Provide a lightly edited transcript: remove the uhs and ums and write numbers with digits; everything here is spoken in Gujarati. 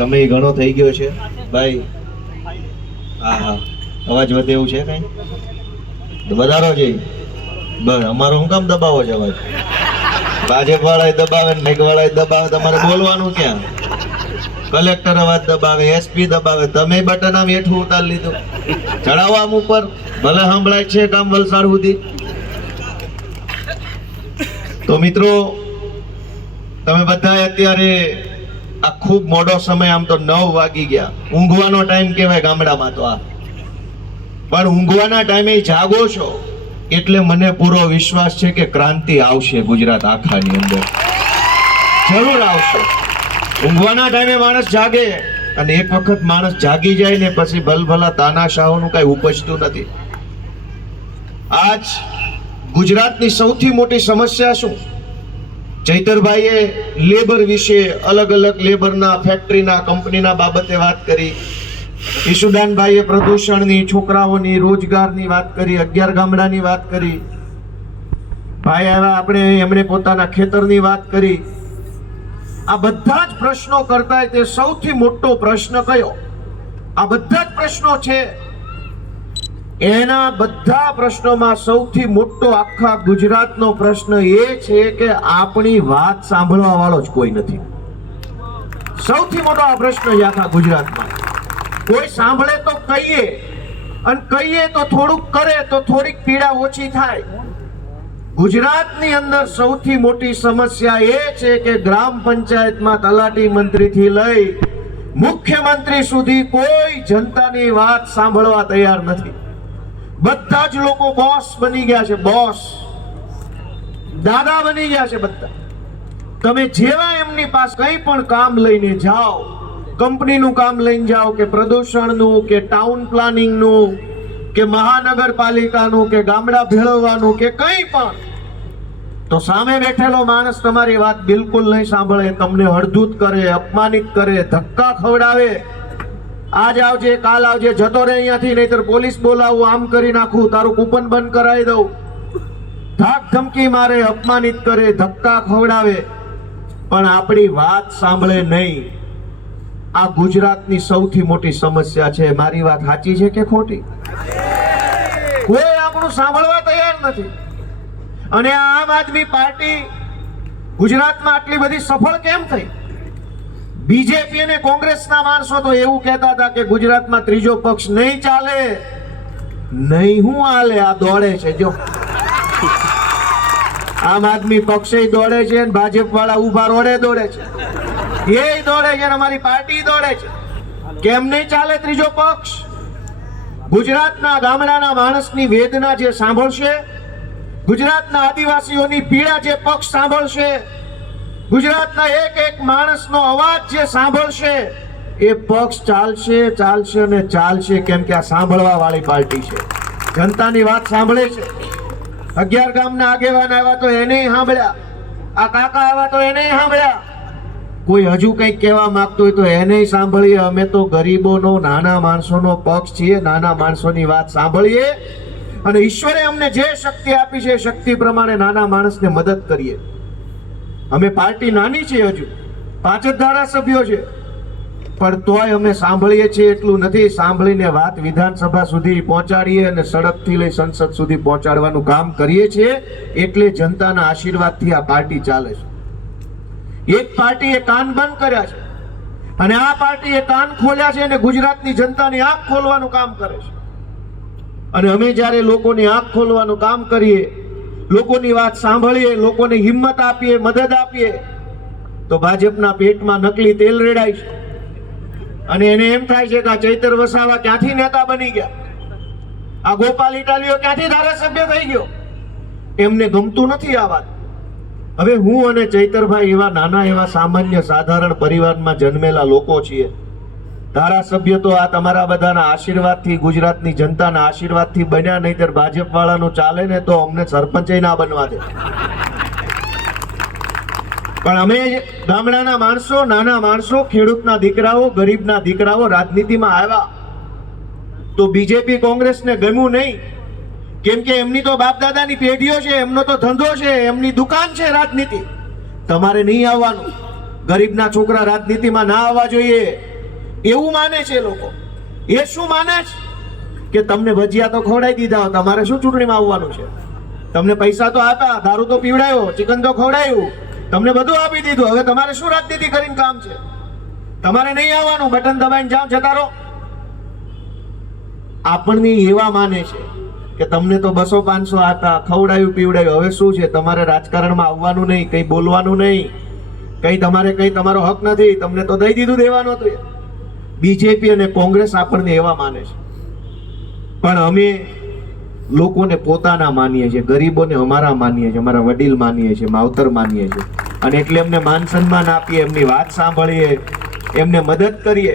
સમય ઘણો થઈ ગયો છે ભાઈ. હા હા, અવાજ વધે એવું છે કઈ? વધારો છે બસ. અમારો શું કામ દબાવો છે અવાજ? ભાજપ વાળા દબાવે, મેઘ વાળા દબાવે, તમારે બોલવાનું ક્યાં? કલેક્ટર અવાજ દબાવે, એસપી દબાવે, તમે બટન આમ હેઠું ઉતારી લીધું. ચડાવો આમ ઉપર, ભલે સંભળાય છે કામ વલસાડ સુધી. તો મિત્રો, તમે બધા અત્યારે આ ખૂબ મોડો સમય, આમ તો 9 વાગી ગયા, ઊંઘવાનો ટાઈમ કહેવાય ગામડામાં તો આ, પણ ઊંઘવાના ટાઈમે જાગો છો એટલે મને પૂરો વિશ્વાસ છે કે ક્રાંતિ આવશે ગુજરાત આખાની અંદર, જરૂર આવશે. ઊંઘવાના ટાઈમે માણસ જાગે, અને એક વખત માણસ જાગી જાય ને પછી ભલભલા તાનાશાહોનું કઈ ઉપજતું નથી. આજ ગુજરાતની સૌથી મોટી સમસ્યા શું? ચૈતરભાઈએ લેબર વિશે, અલગ અલગ લેબરના, ફેક્ટરીના, કંપનીના બાબતે વાત કરી. ઈશુદાનભાઈએ પ્રદૂષણની, છોકરાઓની, રોજગારની વાત કરી, 11 ગામડાની વાત કરી. ભાઈ આવ્યા આપણે, એમણે પોતાના ખેતરની વાત કરી. આ બધા જ પ્રશ્નો કરતા તે સૌથી મોટો પ્રશ્ન કયો? આ બધા જ પ્રશ્નો છે, એના બધા પ્રશ્નોમાં સૌથી મોટો આખા ગુજરાતનો પ્રશ્ન એ છે કે આપણી વાત સાંભળવા વાળો જ કોઈ નથી. સૌથી મોટો આ પ્રશ્ન છે આખા ગુજરાતમાં. કોઈ સાંભળે તો કહીએ, અને કહીએ તો થોડુંક કરે તો થોડીક પીડા ઓછી થાય. ગુજરાતની અંદર સૌથી મોટી સમસ્યા એ છે કે ગ્રામ પંચાયતમાં તલાટી મંત્રીથી લઈ મુખ્યમંત્રી સુધી કોઈ જનતાની વાત સાંભળવા તૈયાર નથી. બધા જ લોકો બોસ બની ગયા છે, બોસ, દાદા બની ગયા છે બધા. તમે જેવા એમની પાસે કંઈ પણ કામ લઈને જાઓ, કંપનીનું કામ લઈને જાઓ, કે પ્રદૂષણનું, કે ટાઉન પ્લાનિંગનું, કે મહાનગરપાલિકાનું, કે ગામડા ભેળવવાનું, કે કંઈ પણ, તો સામે બેઠેલો માણસ તમારી વાત બિલકુલ નહીં સાંભળે. તમને હળધૂત કરે, અપમાનિત કરે, ધક્કા ખવડાવે. આજ આવજે, કાલ આવજે, જતો રહે અહીંયાથી, નહીતર પોલીસ બોલાવું, આમ કરી નાખું, તારું કૂપન બંધ કરાવી દઉં. ધાક ધમકી મારે, અપમાનિત કરે, ધક્કા ખવડાવે, પણ આપણી વાત સાંભળે નહીં. આ ગુજરાતની સૌથી મોટી સમસ્યા છે. મારી વાત સાચી છે કે ખોટી? કોઈ આપણું સાંભળવા તૈયાર નથી. અને આમ આદમી પાર્ટી ગુજરાતમાં આટલી બધી સફળ કેમ થઈ? બીજેપી અને કોંગ્રેસના માણસો તો એવું કહેતા હતા કે ગુજરાતમાં ત્રીજો પક્ષ નહીં ચાલે. નહીં હું હાલે, આ દોડે છે. જો આમ આદમી પક્ષે દોડે છે, અને ભાજપ વાળા ઉભા રોડે દોડે છે, એ દોડે છે, અને અમારી પાર્ટી દોડે છે. કેમ નહીં ચાલે ત્રીજો પક્ષ? ગુજરાતના ગામડાના માણસની વેદના જે સાંભળશે, ગુજરાતના આદિવાસીઓની પીડા જે પક્ષ સાંભળશે, ગુજરાતના એક એક માણસનો અવાજ જે સાંભળશે, એ પક્ષ ચાલશે, ચાલશે અને ચાલશે. કેમ કે આ સાંભળવા વાળી પાર્ટી છે, જનતાની વાત સાંભળે છે. 11 ગામના આગેવાન આવ્યા તો એને સાંભળ્યા, આ કાકા આવ્યા તો એને સાંભળ્યા. કોઈ હજુ કંઈક કહેવા માંગતું હોય તો એને સાંભળીએ. અમે તો ગરીબોનો, નાના માણસોનો પક્ષ છીએ, નાના માણસોની વાત સાંભળીએ, અને ઈશ્વરે અમને જે શક્તિ આપી છે એ શક્તિ પ્રમાણે નાના માણસને મદદ કરીએ. અમે પાર્ટી નાની છે, હજુ 5 જ ધારાસભ્યો છે, પણ તોય અમે સાંભળીએ છીએ એટલું નથી. સાંભળીને વાત વિધાનસભા સુધી પહોંચાડીએ અને સડકથી લઈ સંસદ સુધી પહોંચાડવાનું કામ કરીએ છીએ. એટલે જનતાના આશીર્વાદથી આ પાર્ટી ચાલે છે. એક પાર્ટીએ કાન બંધ કર્યા છે, અને આ પાર્ટીએ કાન ખોલ્યા છે, અને ગુજરાતની જનતાની આંખ ખોલવાનું કામ કરે છે. અને અમે જ્યારે લોકોની આંખ ખોલવાનું કામ કરીએ, લોકોની વાત સાંભળીએ, લોકોને હિંમત આપીએ, મદદ આપીએ, તો ભાજપના પેટમાં નકલી તેલ રેડાય છે. અને એને એમ થાય છે કે આ ચૈતર વસાવા ક્યાંથી નેતા બની ગયા, આ ગોપાલ ઇટાલીઓ ક્યાંથી ધારાસભ્ય થઈ ગયો. એમને ગમતું નથી આ વાત. હવે હું અને ચૈતરભાઈ એવા નાના, એવા સામાન્ય સાધારણ પરિવારમાં જન્મેલા લોકો છીએ. ધારાસભ્ય તો આ તમારા બધાના આશીર્વાદથી, ગુજરાતની જનતાના આશીર્વાદથી બન્યા. નહીતર ભાજપ વાળાનું ચાલે ને તો અમને સરપંચ ના બનવા દે. પણ અમે ગામડાના માણસો, નાના માણસો, ખેડૂતના દીકરાઓ, ગરીબના દીકરાઓ રાજનીતિમાં આવ્યા તો બીજેપી કોંગ્રેસને ગમ્યું નહીં. કેમ કે એમની તો બાપ દાદાની પેઢીઓ છે, એમનો તો ધંધો છે, એમની દુકાન છે રાજનીતિ. તમારે નહીં આવવાનું. ગરીબના છોકરા રાજનીતિમાં ના આવવા જોઈએ. એવું માને છે એ લોકો. એ શું માને છે કે તમને ભજીયા તો ખવડાવી દીધા, તમારે શું ચૂંટણીમાં આવવાનું છે? તમને પૈસા તો આપ્યા, દારૂ તો પીવડાયો, ચિકન તો ખવડાયું, તમને બધું આપી દીધું, હવે તમારે શું રાજનીતિ કરીને કામ છે? તમારે નહીં આવવાનું, બટન દબાઈને જાઓ, જતા રહો. આપણને એવા માને છે કે તમને તો 200-500 આપ્યા, ખવડાયું પીવડાયું, હવે શું છે? તમારે રાજકારણમાં આવવાનું નહીં, કંઈ બોલવાનું નહીં, કંઈ તમારો હક નથી, તમને તો દઈ દીધું, દેવાનું હતું. બીજેપી અને કોંગ્રેસ આપણને એવા માને છે, પણ અમે લોકોને પોતાના માનીએ છીએ, ગરીબોને અમારા માનીએ છીએ, અમારા વડીલ માનીએ છીએ, માવતર માનીએ છીએ, અને એટલે એમને માન સન્માન આપીએ, એમની વાત સાંભળીએ, એમને મદદ કરીએ.